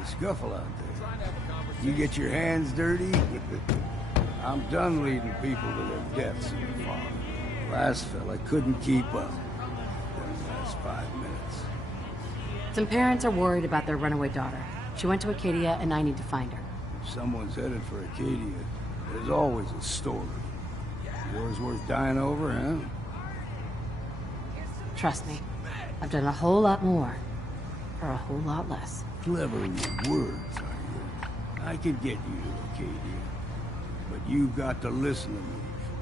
a scuffle out there. You get your hands dirty, I'm done leading people to their deaths in the fog. Last fella couldn't keep up. The last 5 minutes. Some parents are worried about their runaway daughter. She went to Acadia, and I need to find her. If someone's headed for Acadia, there's always a story. Yours worth dying over, huh? Trust me, I've done a whole lot more for a whole lot less. Clever with words, are you? I could get you to Acadia, but you've got to listen to me.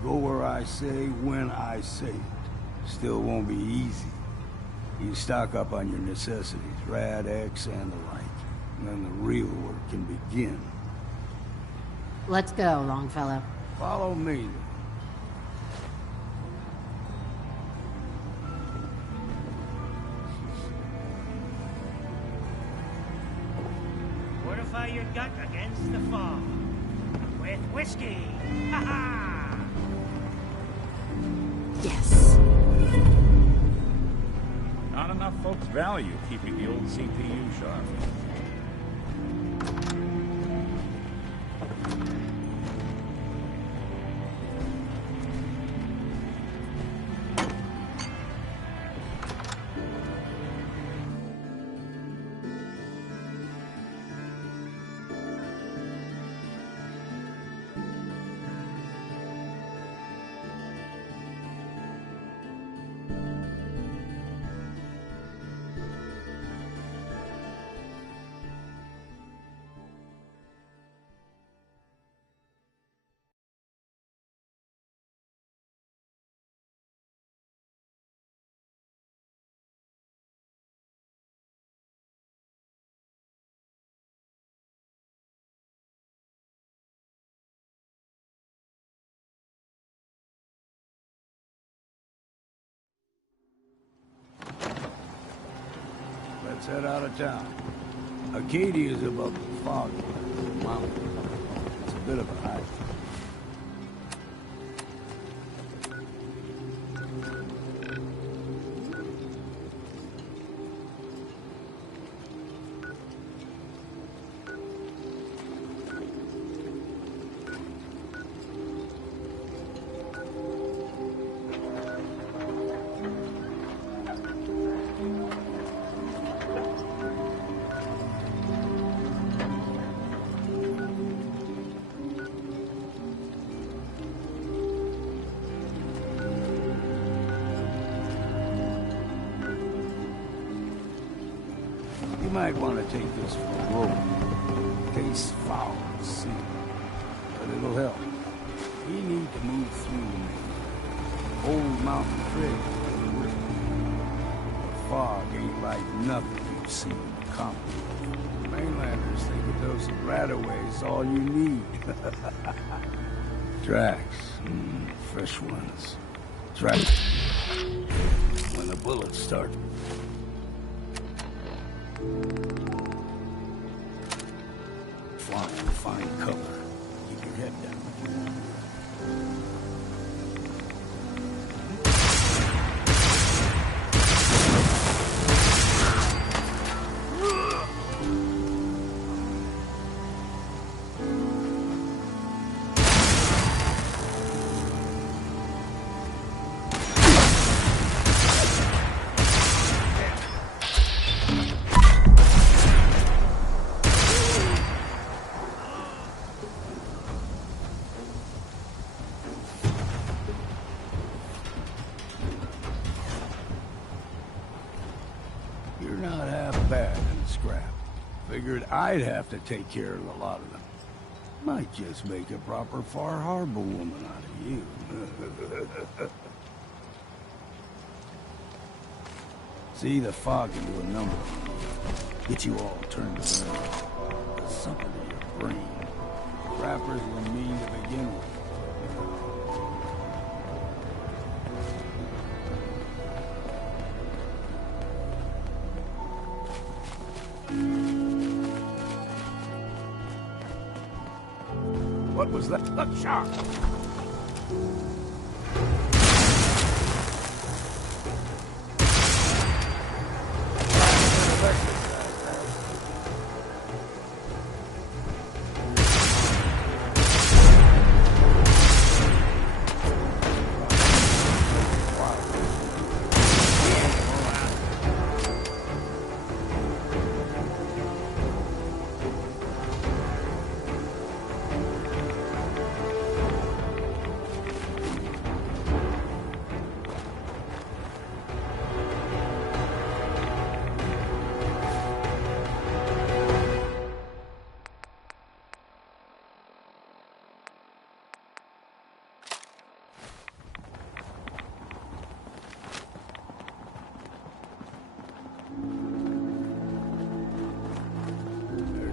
Go where I say, when I say it. Still won't be easy. You stock up on your necessities, Rad, X, and the like. And then the real work can begin. Let's go, Longfellow. Follow me. Fortify your gut against the fog. With whiskey. Ha ha! Yes. Not enough folks value keeping the old CPU sharp. Let's head out of town. Acadia's above the fog mountain. It's a bit of a hike. You might want to take this for a roll. Tastes foul and see, but it'll help. We need to move through the old mountain trail. The fog ain't like nothing you've seen in the comic. Mainlanders think a dose of Radaway is all you need. Tracks, fresh ones. Tracks. When the bullets start. Flying, find cover. Keep your head down. You're not half bad in a scrap. Figured I'd have to take care of a lot of them. Might just make a proper Far Harbor woman out of you. See, the fog can do a number. Get you all turned around. There's something in your brain. Rappers were mean to begin with. What was that? Look sharp!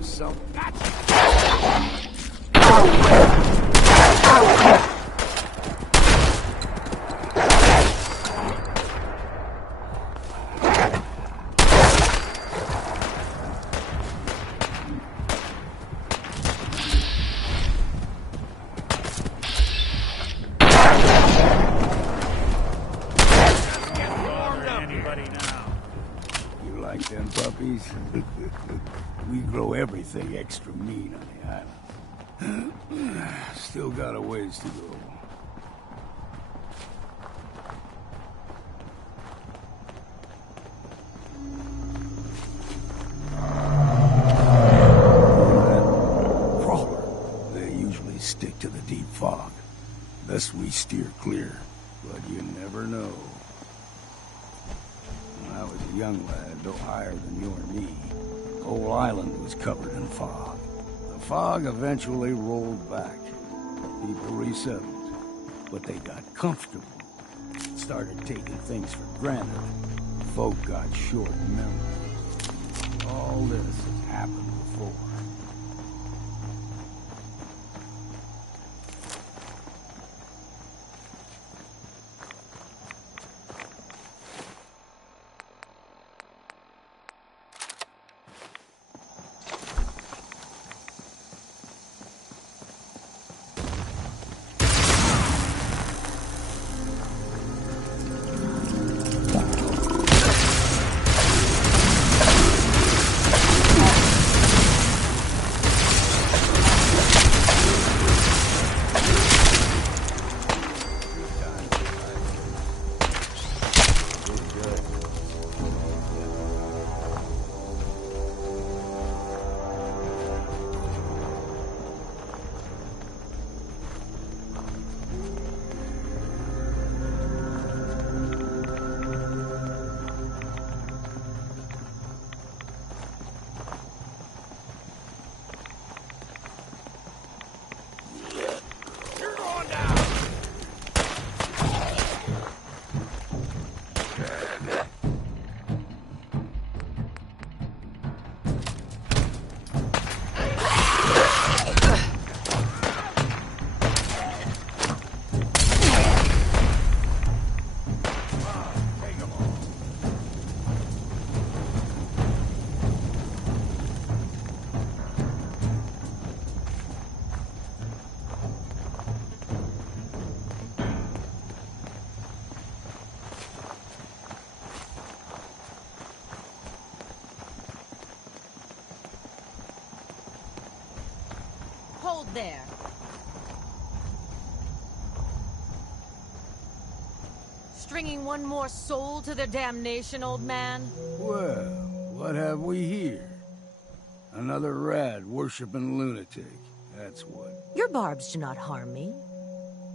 something. You like them puppies? We grow everything extra mean on the island. Still got a ways to go. Crawler. They usually stick to the deep fog. Best we steer clear, but you never know. When I was a young lad, no higher than you or me, the whole island was covered in fog. The fog eventually rolled back. People resettled, but they got comfortable. Started taking things for granted. Folk got short memories. All this has happened before. Hold there. Stringing one more soul to their damnation, old man? Well, what have we here? Another rad worshipping lunatic. That's what. Your barbs do not harm me.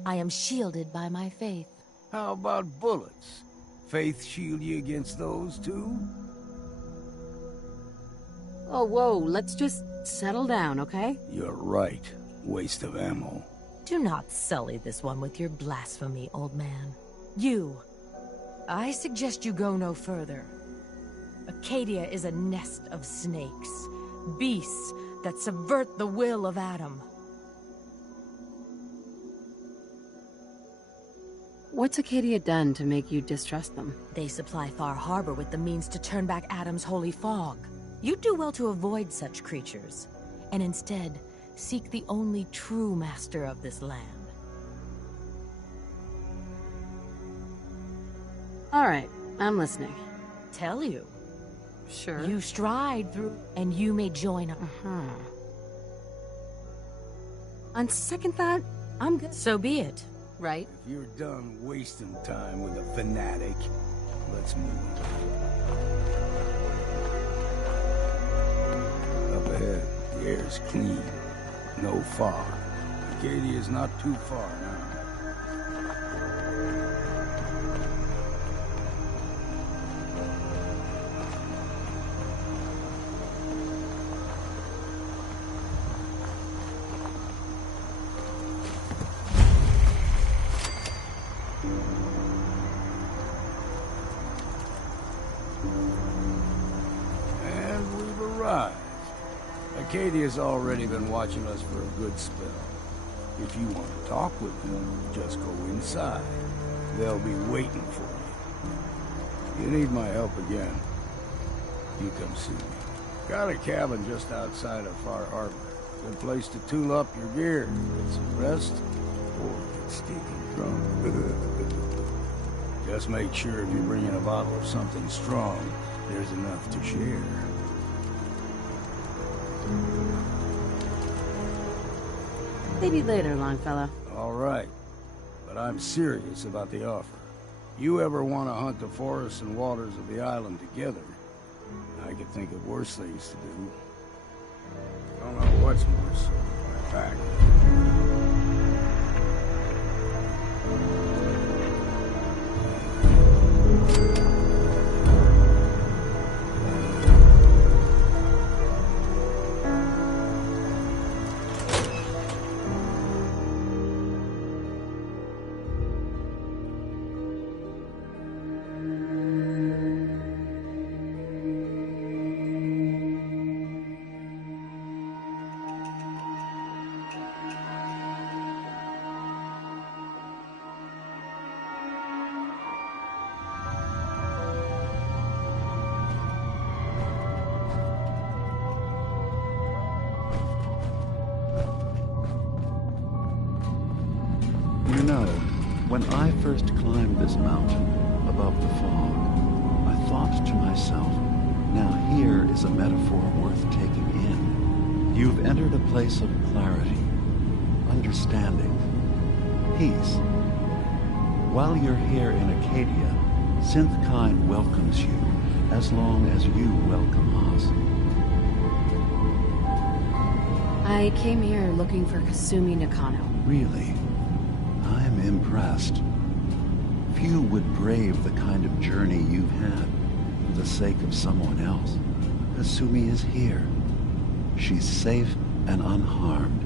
I am shielded by my faith. How about bullets? Faith shield you against those too? Oh, whoa, let's just settle down, okay? You're right. Waste of ammo. Do not sully this one with your blasphemy, old man. You. I suggest you go no further. Acadia is a nest of snakes. Beasts that subvert the will of Adam. What's Acadia done to make you distrust them? They supply Far Harbor with the means to turn back Adam's holy fog. You'd do well to avoid such creatures, and instead seek the only true master of this land. All right, I'm listening. Tell you. Sure. You stride through, and you may join us. On second thought, I'm good. So be it. Right? If you're done wasting time with a fanatic, let's move. Up ahead, the air's clean. No fog. Acadia's not too far now. And we've arrived. Acadia's already been watching us for a good spell. If you want to talk with them, just go inside. They'll be waiting for you. You need my help again, you come see me. Got a cabin just outside of Far Harbor. Good place to tool up your gear, get some rest, or get stinking drunk. Just make sure if you bring in a bottle of something strong, there's enough to share. Maybe later, Longfellow. All right, but I'm serious about the offer. You ever want to hunt the forests and waters of the island together, I could think of worse things to do. Don't know what's worse. In fact. You know, when I first climbed this mountain above the fog, I thought to myself, now here is a metaphor worth taking in. You've entered a place of clarity, understanding, peace. While you're here in Acadia, Synthkind welcomes you as long as you welcome us. I came here looking for Kasumi Nakano. Really? I'm impressed. Few would brave the kind of journey you've had for the sake of someone else. Kasumi is here. She's safe and unharmed,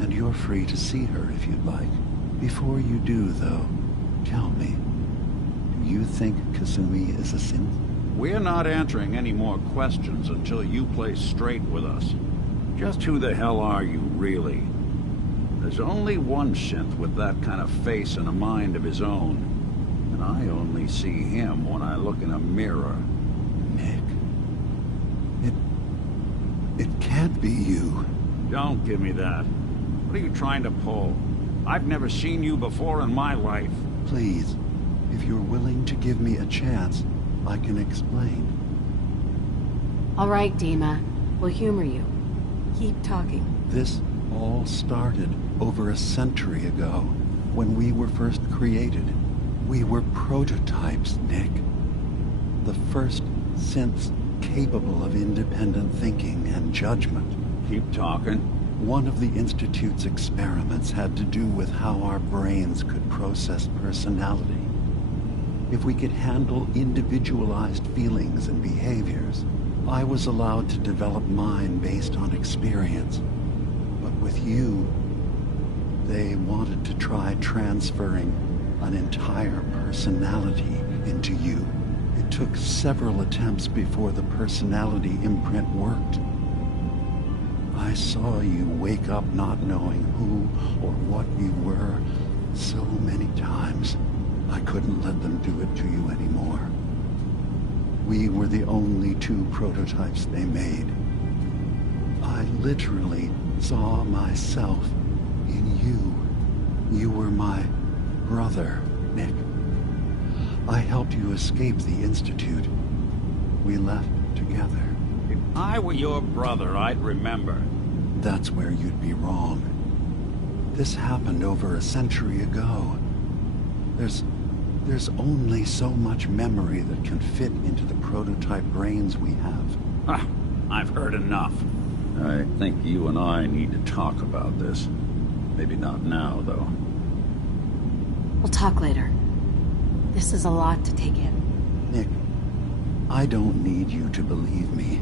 and you're free to see her if you'd like. Before you do, though, tell me, do you think Kasumi is a synth? We're not answering any more questions until you play straight with us. Just who the hell are you, really? There's only one synth with that kind of face and a mind of his own. And I only see him when I look in a mirror. Nick. It can't be you. Don't give me that. What are you trying to pull? I've never seen you before in my life. Please, if you're willing to give me a chance, I can explain. All right, Dima. We'll humor you. Keep talking. This all started over a century ago, when we were first created. We were prototypes, Nick. The first synths capable of independent thinking and judgment. Keep talking. One of the Institute's experiments had to do with how our brains could process personality. If we could handle individualized feelings and behaviors, I was allowed to develop mine based on experience. But with you, they wanted to try transferring an entire personality into you. It took several attempts before the personality imprint worked. I saw you wake up not knowing who or what you were so many times. I couldn't let them do it to you anymore. We were the only two prototypes they made. I literally saw myself in you. You were my brother, Nick. I helped you escape the Institute. We left together. If I were your brother, I'd remember. That's where you'd be wrong. This happened over a century ago. There's only so much memory that can fit into the prototype brains we have. Ah, I've heard enough. I think you and I need to talk about this. Maybe not now, though. We'll talk later. This is a lot to take in. Nick, I don't need you to believe me.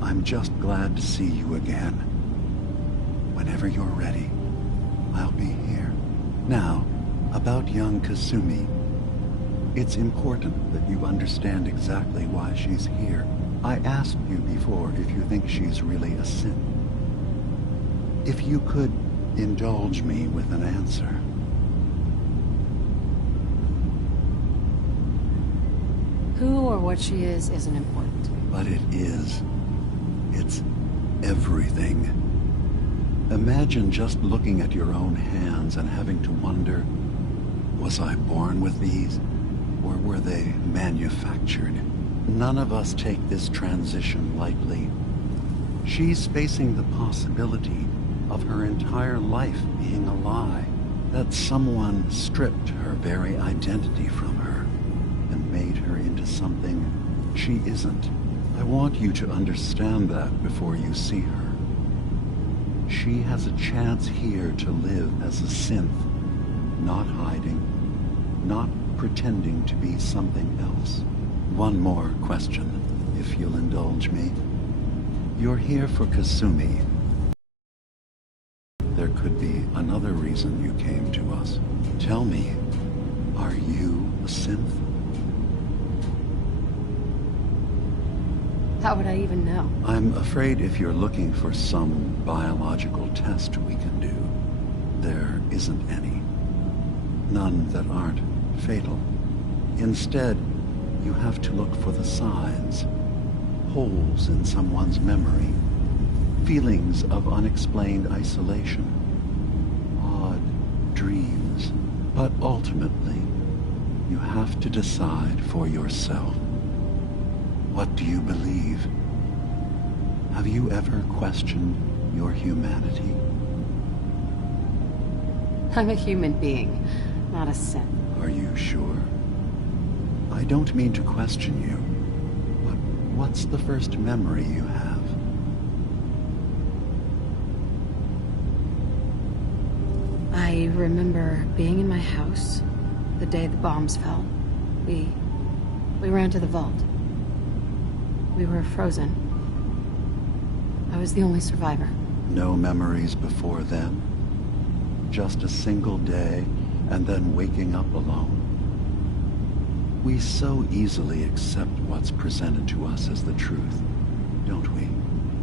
I'm just glad to see you again. Whenever you're ready, I'll be here. Now, about young Kasumi. It's important that you understand exactly why she's here. I asked you before if you think she's really a synth. If you could indulge me with an answer. Who or what she is isn't important. But it is. It's everything. Imagine just looking at your own hands and having to wonder, was I born with these? Or were they manufactured? None of us take this transition lightly. She's facing the possibility of her entire life being a lie, that someone stripped her very identity from her and made her into something she isn't. I want you to understand that before you see her. She has a chance here to live as a synth, not hiding, not pretending to be something else. One more question, if you'll indulge me. You're here for Kasumi. There could be another reason you came to us. Tell me, are you a synth? How would I even know? I'm afraid if you're looking for some biological test we can do, there isn't any. None that aren't fatal. Instead, you have to look for the signs, holes in someone's memory, feelings of unexplained isolation, odd dreams. But ultimately, you have to decide for yourself. What do you believe? Have you ever questioned your humanity? I'm a human being, not a synth. Are you sure? I don't mean to question you, but what's the first memory you have? I remember being in my house the day the bombs fell. We ran to the vault. We were frozen. I was the only survivor. No memories before then? Just a single day, and then waking up alone? We so easily accept what's presented to us as the truth, don't we?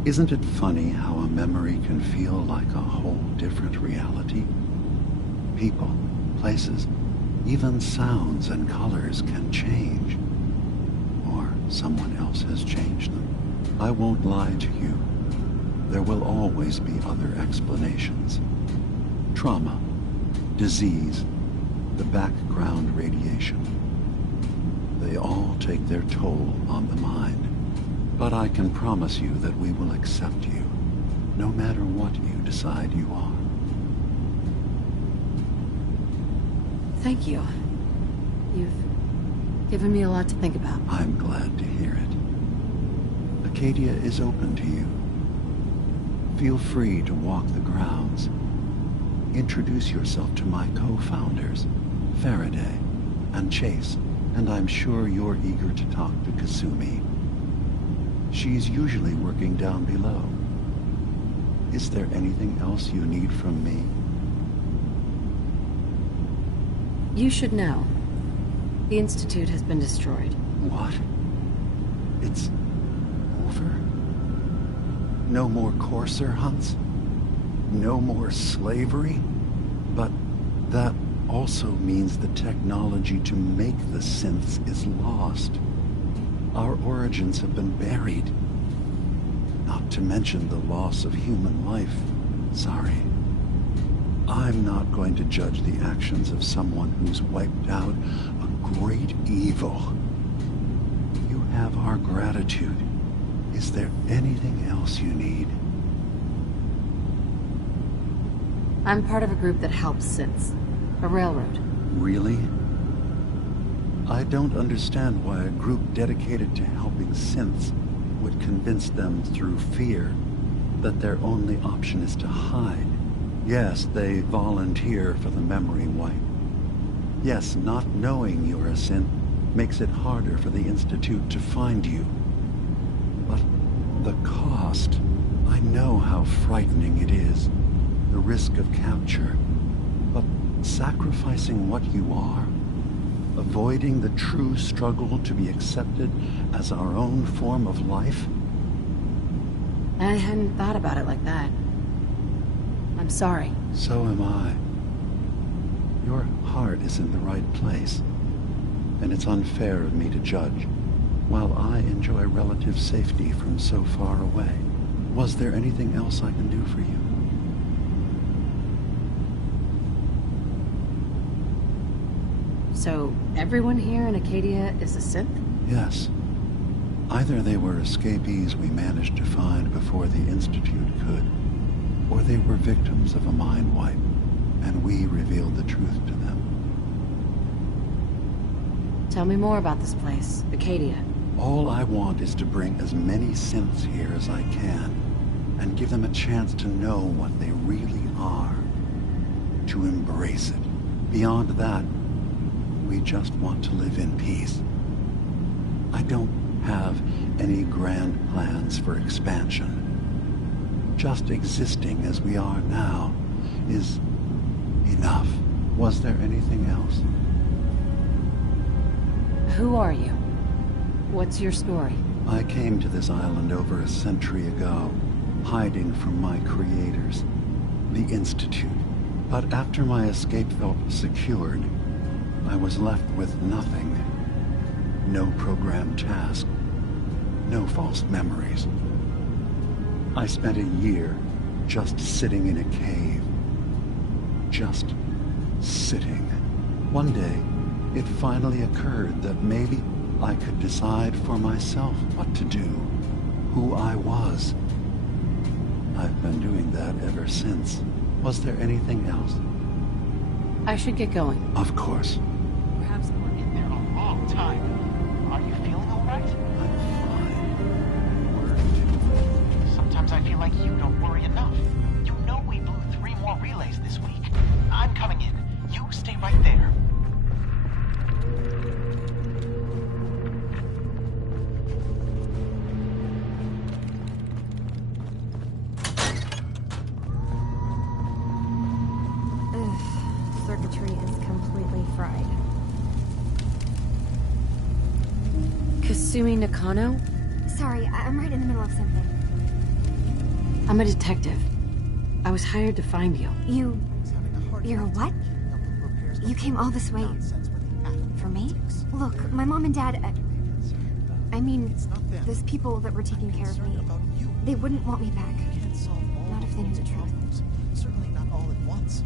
Isn't it funny how a memory can feel like a whole different reality? People, places, even sounds and colors can change. Or someone else has changed them. I won't lie to you. There will always be other explanations. Trauma, disease, the background radiation. They all take their toll on the mind. But I can promise you that we will accept you, no matter what you decide you are. Thank you. You've given me a lot to think about. I'm glad to hear it. Acadia is open to you. Feel free to walk the grounds. Introduce yourself to my co-founders, Faraday and Chase, and I'm sure you're eager to talk to Kasumi. She's usually working down below. Is there anything else you need from me? You should know. The Institute has been destroyed. What? It's over? No more courser hunts? No more slavery? But that also means the technology to make the synths is lost. Our origins have been buried. Not to mention the loss of human life. Sorry. I'm not going to judge the actions of someone who's wiped out a great evil. You have our gratitude. Is there anything else you need? I'm part of a group that helps synths. A railroad. Really? I don't understand why a group dedicated to helping synths would convince them through fear that their only option is to hide. Yes, they volunteer for the memory wipe. Yes, not knowing you're a synth makes it harder for the Institute to find you. But the cost, I know how frightening it is. The risk of capture. But sacrificing what you are, avoiding the true struggle to be accepted as our own form of life? I hadn't thought about it like that. I'm sorry. So am I. Your heart is in the right place, and it's unfair of me to judge. While I enjoy relative safety from so far away, was there anything else I can do for you? So, everyone here in Acadia is a synth? Yes. Either they were escapees we managed to find before the Institute could, or they were victims of a mind wipe, and we revealed the truth to them. Tell me more about this place, Acadia. All I want is to bring as many synths here as I can, and give them a chance to know what they really are. To embrace it. Beyond that, we just want to live in peace. I don't have any grand plans for expansion. Just existing as we are now is enough. Was there anything else? Who are you? What's your story? I came to this island over a century ago, hiding from my creators, the Institute. But after my escape felt secured, I was left with nothing. No programmed task. No false memories. I spent a year just sitting in a cave. Just sitting. One day, it finally occurred that maybe I could decide for myself what to do, who I was. I've been doing that ever since. Was there anything else? I should get going. Of course. Perhaps we were in there a long time. Are you feeling all right? I'm fine. Worked. Sometimes I feel like you don't worry enough. You know we blew 3 more relays this week. I'm coming in. You stay right there. Circuitry is completely fried. Kasumi Nakano? Sorry, I'm right in the middle of something. I'm a detective. I was hired to find you. You're what? You came all this way for me? Look, my mom and dad, I mean, those people that were taking care of me, they wouldn't want me back. Not if they knew the truth. Certainly not all at once.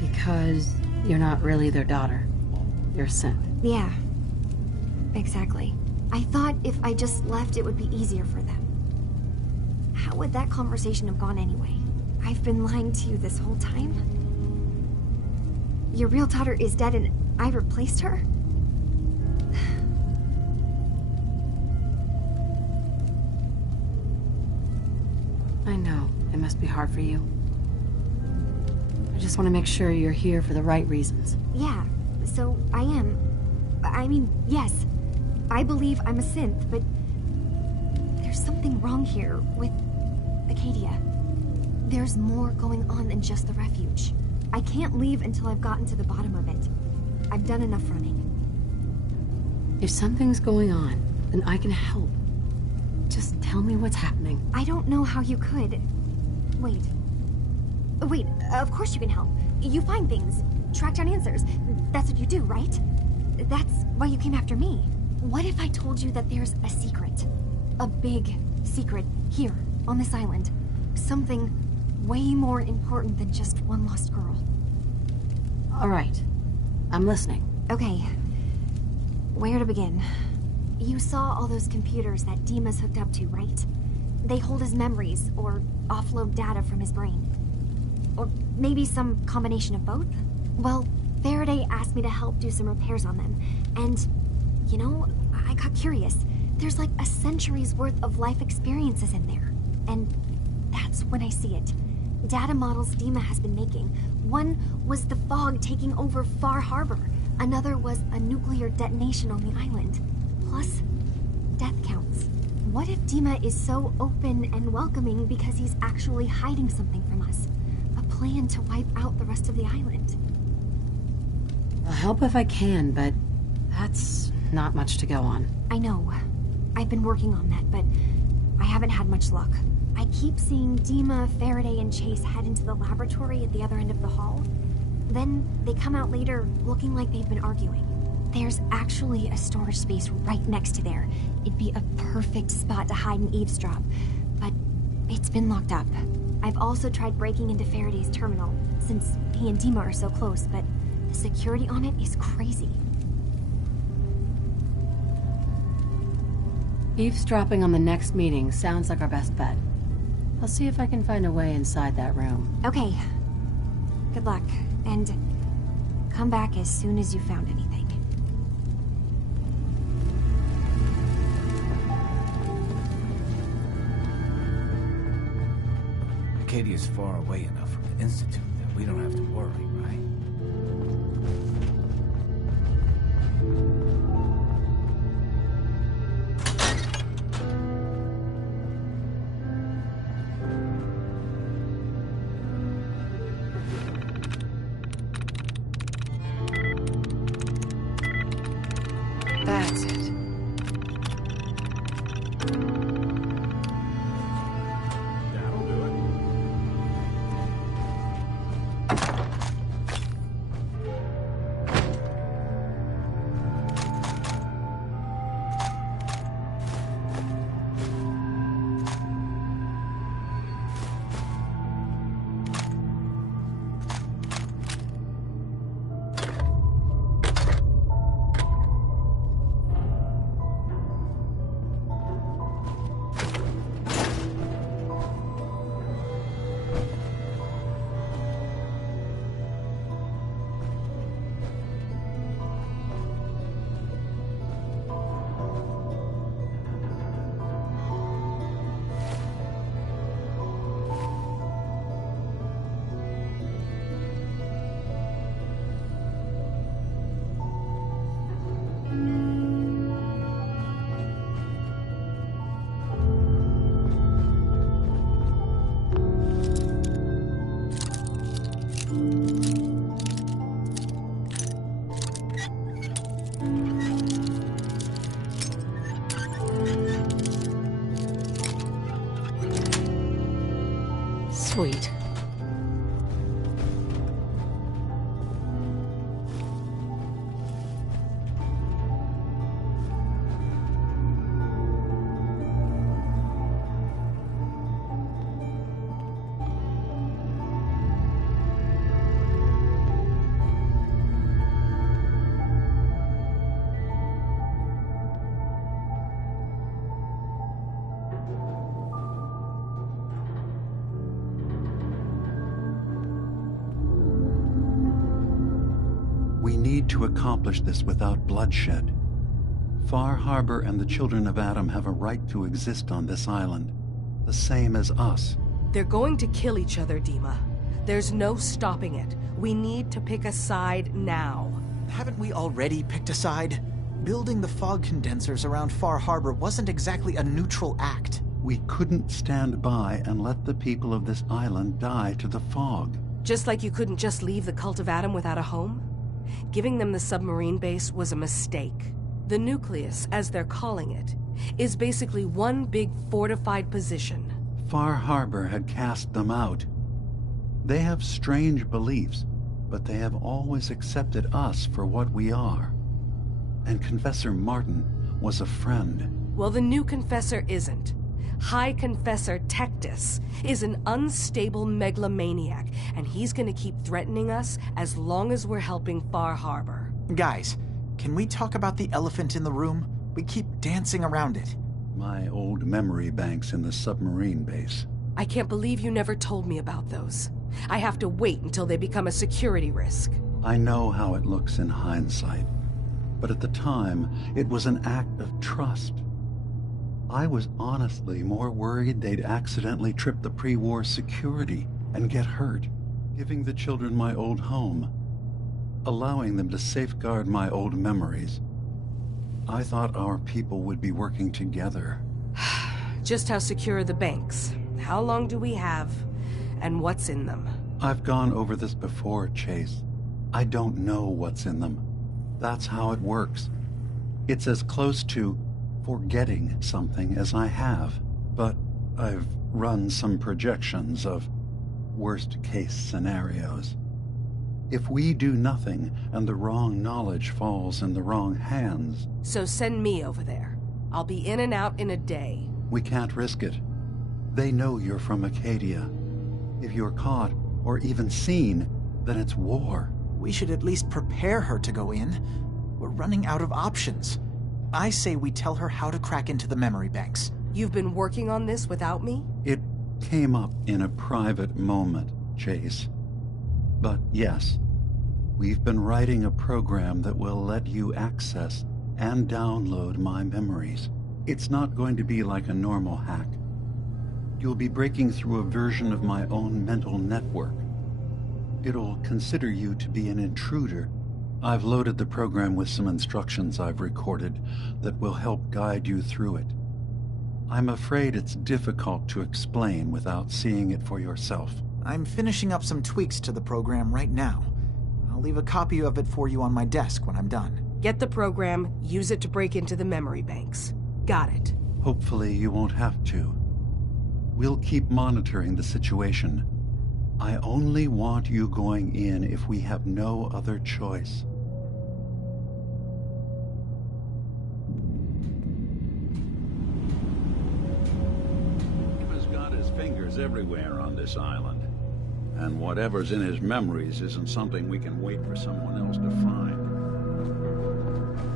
Because you're not really their daughter. You're a synth. Yeah, exactly. I thought if I just left, it would be easier for them. How would that conversation have gone anyway? I've been lying to you this whole time? Your real daughter is dead and I replaced her? I know. It must be hard for you. I just want to make sure you're here for the right reasons. Yeah, so I am. I mean, yes. I believe I'm a synth, but there's something wrong here with Acadia. There's more going on than just the refuge. I can't leave until I've gotten to the bottom of it. I've done enough running. If something's going on, then I can help. Just tell me what's happening. I don't know how you could. Wait, of course you can help. You find things, track down answers. That's what you do, right? That's why you came after me. What if I told you that there's a secret? A big secret here, on this island. Something way more important than just one lost girl. All right. I'm listening. Okay. Where to begin? You saw all those computers that Dima's hooked up to, right? They hold his memories, or offload data from his brain. Or maybe some combination of both? Well, Faraday asked me to help do some repairs on them, and, you know, I got curious. There's like a century's worth of life experiences in there, and that's when I see it. Data models Dima has been making. One was the fog taking over Far Harbor. Another was a nuclear detonation on the island. Plus, death counts. What if Dima is so open and welcoming because he's actually hiding something from us? A plan to wipe out the rest of the island? I'll help if I can, but that's not much to go on. I know. I've been working on that, but I haven't had much luck. I keep seeing Dima, Faraday, and Chase head into the laboratory at the other end of the hall. Then they come out later looking like they've been arguing. There's actually a storage space right next to there. It'd be a perfect spot to hide and eavesdrop, but it's been locked up. I've also tried breaking into Faraday's terminal, since he and Dima are so close, but the security on it is crazy. Eavesdropping on the next meeting sounds like our best bet. I'll see if I can find a way inside that room. Okay. Good luck, and come back as soon as you found anything. Acadia's far away enough from the Institute that we don't have to worry, right? That's it. That'll do it. Sweet. We need to accomplish this without bloodshed. Far Harbor and the children of Adam have a right to exist on this island, the same as us. They're going to kill each other, Dima. There's no stopping it. We need to pick a side now. Haven't we already picked a side? Building the fog condensers around Far Harbor wasn't exactly a neutral act. We couldn't stand by and let the people of this island die to the fog. Just like you couldn't just leave the Cult of Adam without a home? Giving them the submarine base was a mistake. The nucleus, as they're calling it, is basically one big fortified position. Far Harbor had cast them out. They have strange beliefs, but they have always accepted us for what we are. And Confessor Martin was a friend. Well, the new Confessor isn't. High Confessor Tectus is an unstable megalomaniac, and he's gonna keep threatening us as long as we're helping Far Harbor. Guys, can we talk about the elephant in the room? We keep dancing around it. My old memory banks in the submarine base. I can't believe you never told me about those. I have to wait until they become a security risk. I know how it looks in hindsight, but at the time, it was an act of trust. I was honestly more worried they'd accidentally trip the pre-war security and get hurt, giving the children my old home, allowing them to safeguard my old memories. I thought our people would be working together. Just how secure are the banks? How long do we have? And what's in them? I've gone over this before, Chase. I don't know what's in them. That's how it works. It's as close to forgetting something as I have, but I've run some projections of worst-case scenarios. If we do nothing and the wrong knowledge falls in the wrong hands... So send me over there. I'll be in and out in a day. We can't risk it. They know you're from Acadia. If you're caught, or even seen, then it's war. We should at least prepare her to go in. We're running out of options. I say we tell her how to crack into the memory banks. You've been working on this without me? It came up in a private moment, Chase. But yes, we've been writing a program that will let you access and download my memories. It's not going to be like a normal hack. You'll be breaking through a version of my own mental network. It'll consider you to be an intruder. I've loaded the program with some instructions I've recorded that will help guide you through it. I'm afraid it's difficult to explain without seeing it for yourself. I'm finishing up some tweaks to the program right now. I'll leave a copy of it for you on my desk when I'm done. Get the program, use it to break into the memory banks. Got it. Hopefully you won't have to. We'll keep monitoring the situation. I only want you going in if we have no other choice. He's got his fingers everywhere on this island. And whatever's in his memories isn't something we can wait for someone else to find.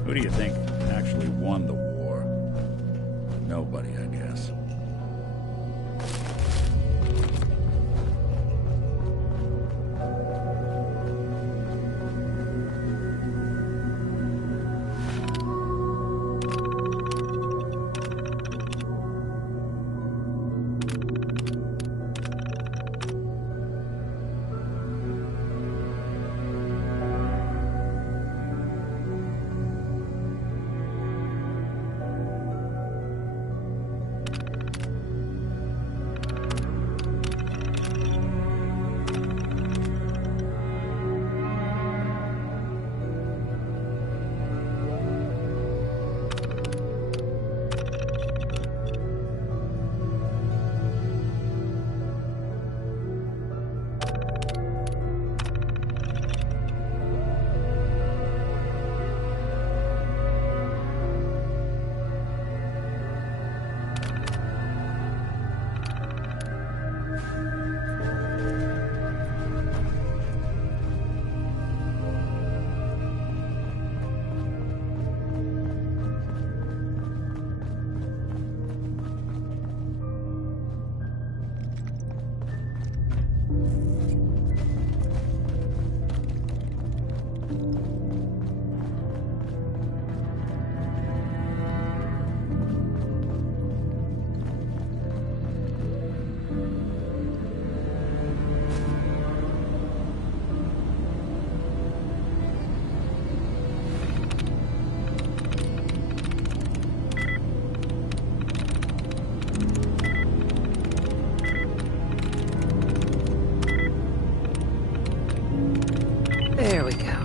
Who do you think actually won the war? Nobody, I guess. There we go.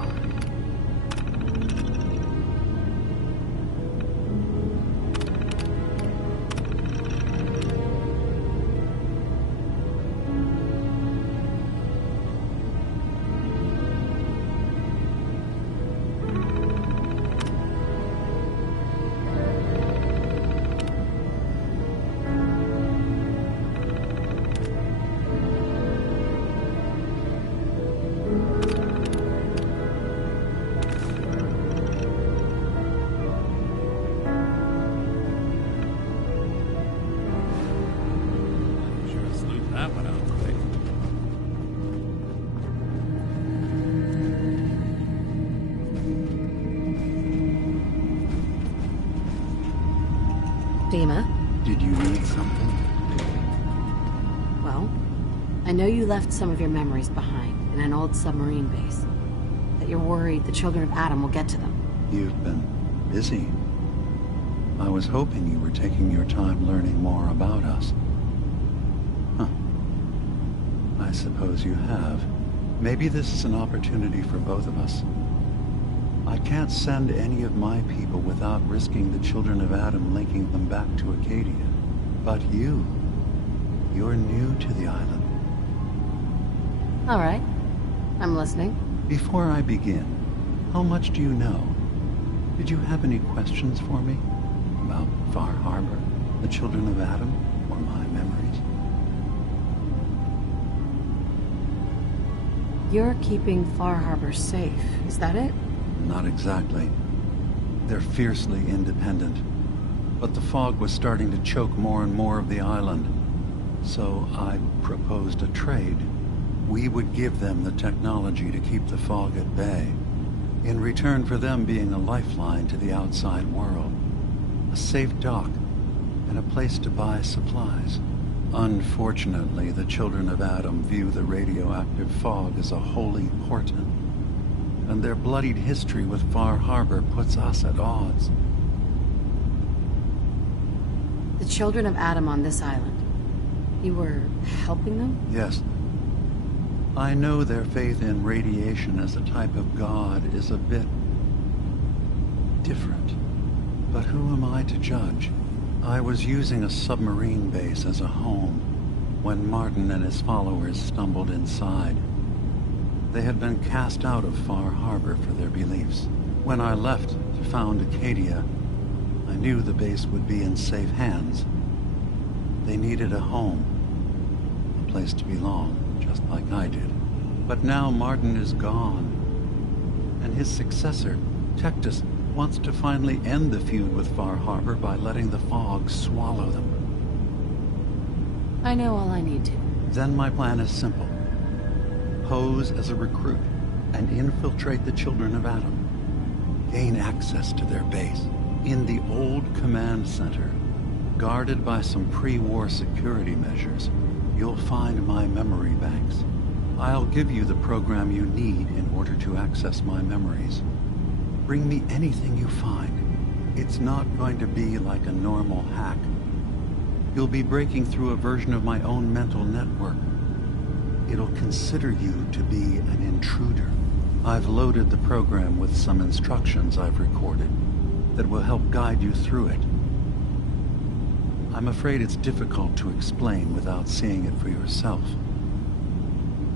Dima? Did you need something? Well, I know you left some of your memories behind in an old submarine base. That you're worried the children of Adam will get to them. You've been busy. I was hoping you were taking your time learning more about us. Huh. I suppose you have. Maybe this is an opportunity for both of us. I can't send any of my people without risking the children of Adam linking them back to Acadia. But you're new to the island. All right. I'm listening. Before I begin, how much do you know? Did you have any questions for me? About Far Harbor, the children of Adam, or my memories? You're keeping Far Harbor safe, is that it? Not exactly. They're fiercely independent. But the fog was starting to choke more and more of the island. So I proposed a trade. We would give them the technology to keep the fog at bay, in return for them being a lifeline to the outside world. A safe dock, and a place to buy supplies. Unfortunately, the children of Adam view the radioactive fog as a holy portent, and their bloodied history with Far Harbor puts us at odds. The children of Adam on this island. You were helping them? Yes. I know their faith in radiation as a type of god is a bit different. But who am I to judge? I was using a submarine base as a home when Martin and his followers stumbled inside. They had been cast out of Far Harbor for their beliefs. When I left to found Acadia, I knew the base would be in safe hands. They needed a home, a place to belong, just like I did. But now Martin is gone, and his successor, Tectus, wants to finally end the feud with Far Harbor by letting the fog swallow them. I know all I need to. Then my plan is simple. Pose as a recruit and infiltrate the children of Adam. Gain access to their base in the old command center, guarded by some pre-war security measures. You'll find my memory banks. I'll give you the program you need in order to access my memories. Bring me anything you find. It's not going to be like a normal hack. You'll be breaking through a version of my own mental network. It'll consider you to be an intruder. I've loaded the program with some instructions I've recorded that will help guide you through it. I'm afraid it's difficult to explain without seeing it for yourself.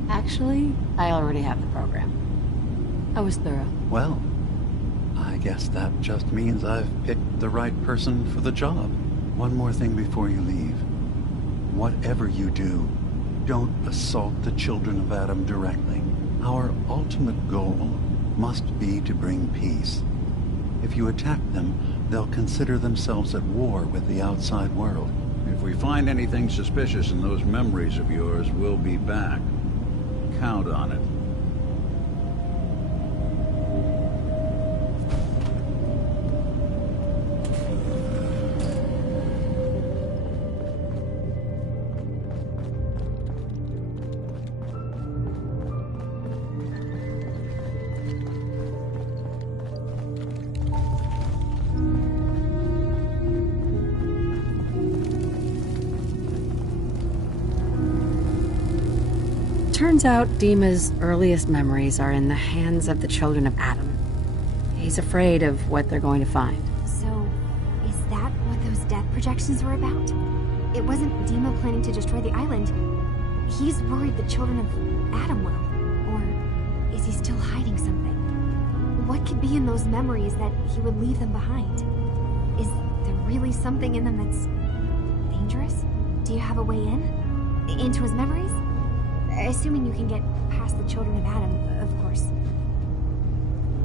Actually, I already have the program. I was thorough. Well, I guess that just means I've picked the right person for the job. One more thing before you leave. Whatever you do, don't assault the children of Adam directly. Our ultimate goal must be to bring peace. If you attack them, they'll consider themselves at war with the outside world. If we find anything suspicious in those memories of yours, we'll be back. Count on it. Turns out Dima's earliest memories are in the hands of the children of Adam. He's afraid of what they're going to find. So, is that what those death projections were about? It wasn't Dima planning to destroy the island. He's worried the children of Adam will. Or is he still hiding something? What could be in those memories that he would leave them behind? Is there really something in them that's dangerous? Do you have a way in? Into his memories? Assuming you can get past the children of Adam, of course.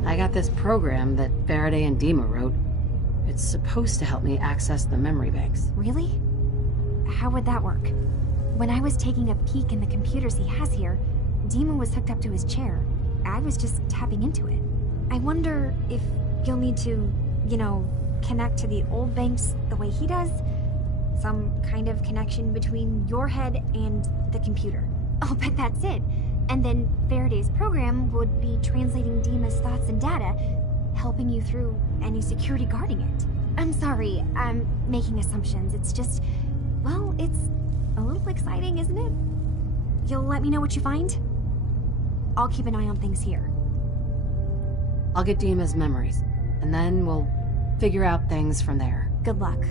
I got this program that Faraday and Dima wrote. It's supposed to help me access the memory banks. Really? How would that work? When I was taking a peek in the computers he has here, Dima was hooked up to his chair. I was just tapping into it. I wonder if you'll need to, connect to the old banks the way he does? Some kind of connection between your head and the computer. I'll bet that's it. And then Faraday's program would be translating Dima's thoughts and data, helping you through any security guarding it. I'm sorry, I'm making assumptions. It's just, well, it's a little exciting, isn't it? You'll let me know what you find? I'll keep an eye on things here. I'll get Dima's memories, and then we'll figure out things from there. Good luck.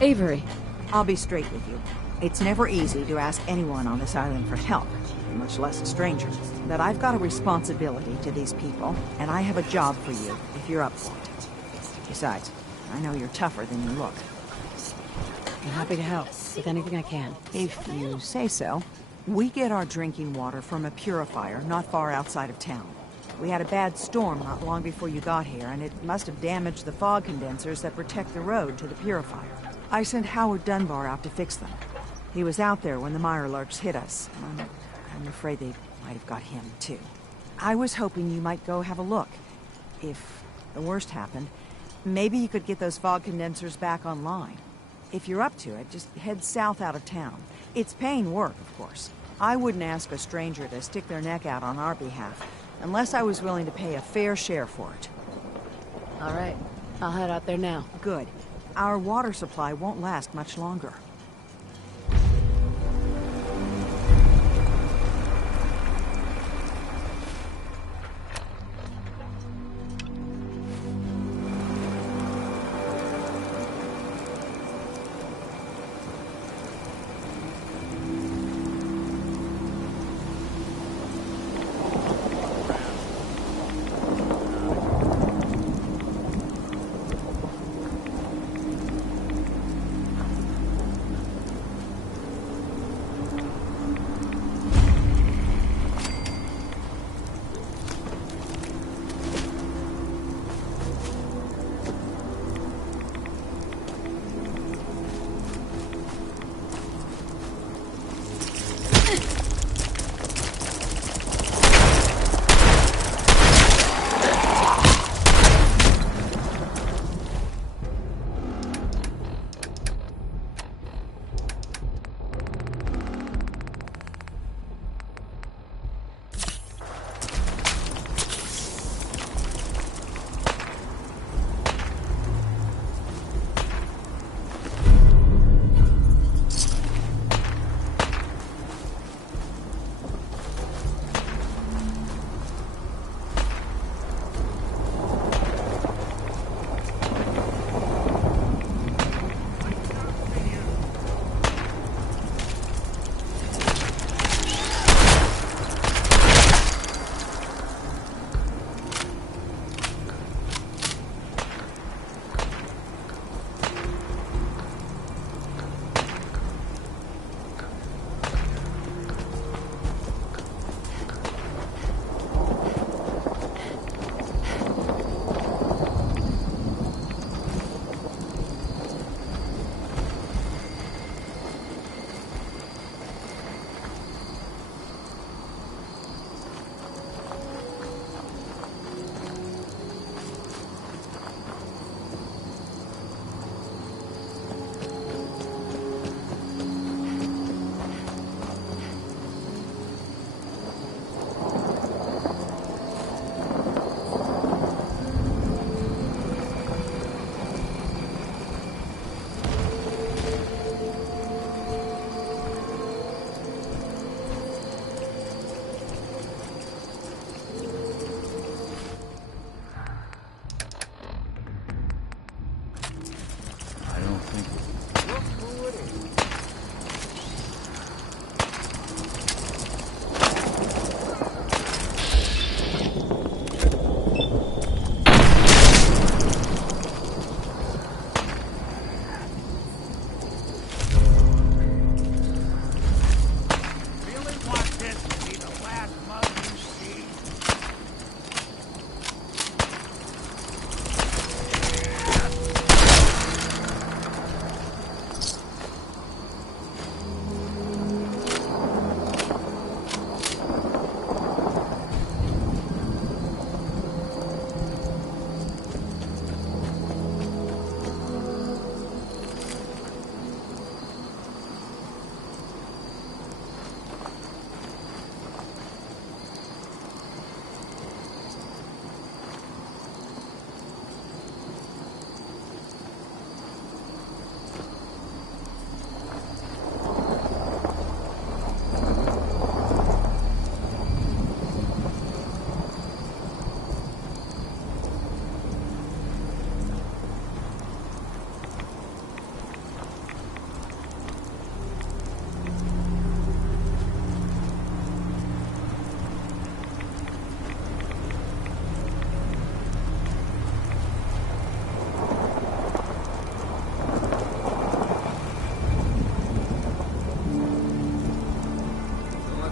Avery. I'll be straight with you. It's never easy to ask anyone on this island for help, much less a stranger. But I've got a responsibility to these people, and I have a job for you, if you're up for it. Besides, I know you're tougher than you look. I'm happy to help, with anything I can. If you say so. We get our drinking water from a purifier not far outside of town. We had a bad storm not long before you got here, and it must have damaged the fog condensers that protect the road to the purifier. I sent Howard Dunbar out to fix them. He was out there when the Mirelurks hit us. I'm afraid they might have got him, too. I was hoping you might go have a look. If the worst happened, maybe you could get those fog condensers back online. If you're up to it, just head south out of town. It's paying work, of course. I wouldn't ask a stranger to stick their neck out on our behalf, unless I was willing to pay a fair share for it. All right. I'll head out there now. Good. Our water supply won't last much longer.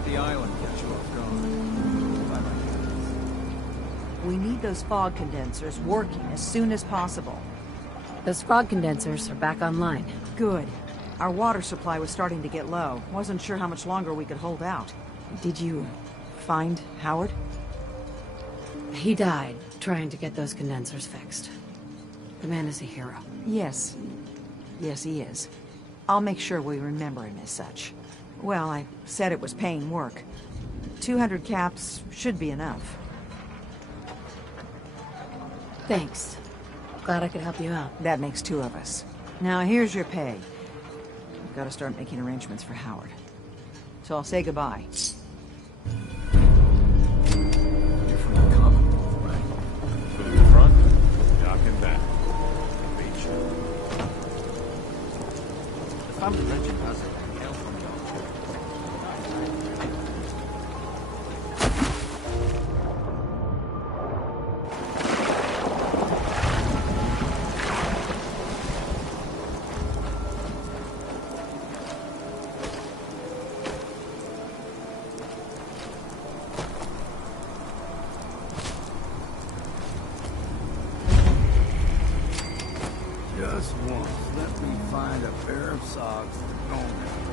the island catch you off guard. Bye, my guys. We need those fog condensers working as soon as possible. Those fog condensers are back online. Good. Our water supply was starting to get low. Wasn't sure how much longer we could hold out. Did you find Howard? He died trying to get those condensers fixed. The man is a hero. Yes. Yes, he is. I'll make sure we remember him as such. Well, I said it was paying work. 200 caps should be enough. Thanks. Glad I could help you out. That makes 2 of us. Now, here's your pay. I've got to start making arrangements for Howard. So I'll say goodbye. You're from the Commonwealth, right? To the front, dock and back. Beach. The family legend has it. Hail from the Just once, let me find a pair of socks for going.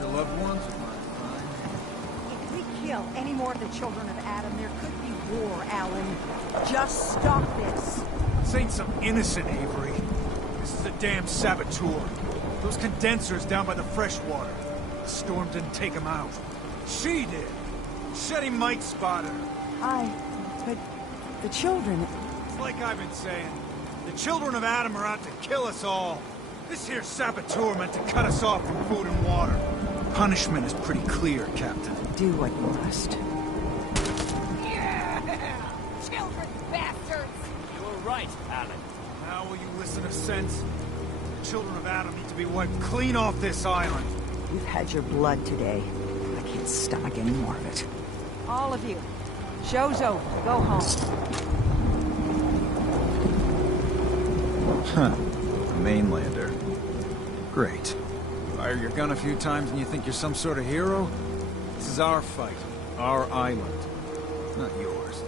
your loved ones of mine. If we kill any more of the children of Adam, there could be war, Alan. Just stop this. This ain't some innocent Avery. This is a damn saboteur. Those condensers down by the freshwater. The storm didn't take them out. She did. Shetty Mike spotted her. But the children... It's like I've been saying. The children of Adam are out to kill us all. This here saboteur meant to cut us off from food and water. Punishment is pretty clear, Captain. Do what you must. Yeah! Children bastards! You were right, Alan. Now will you listen to sense? The children of Adam need to be wiped clean off this island. You've had your blood today. I can't stomach any more of it. All of you. Show's over. Go home. Huh. A mainlander. Great. Fire your gun a few times and you think you're some sort of hero? This is our fight. Our island. Not yours.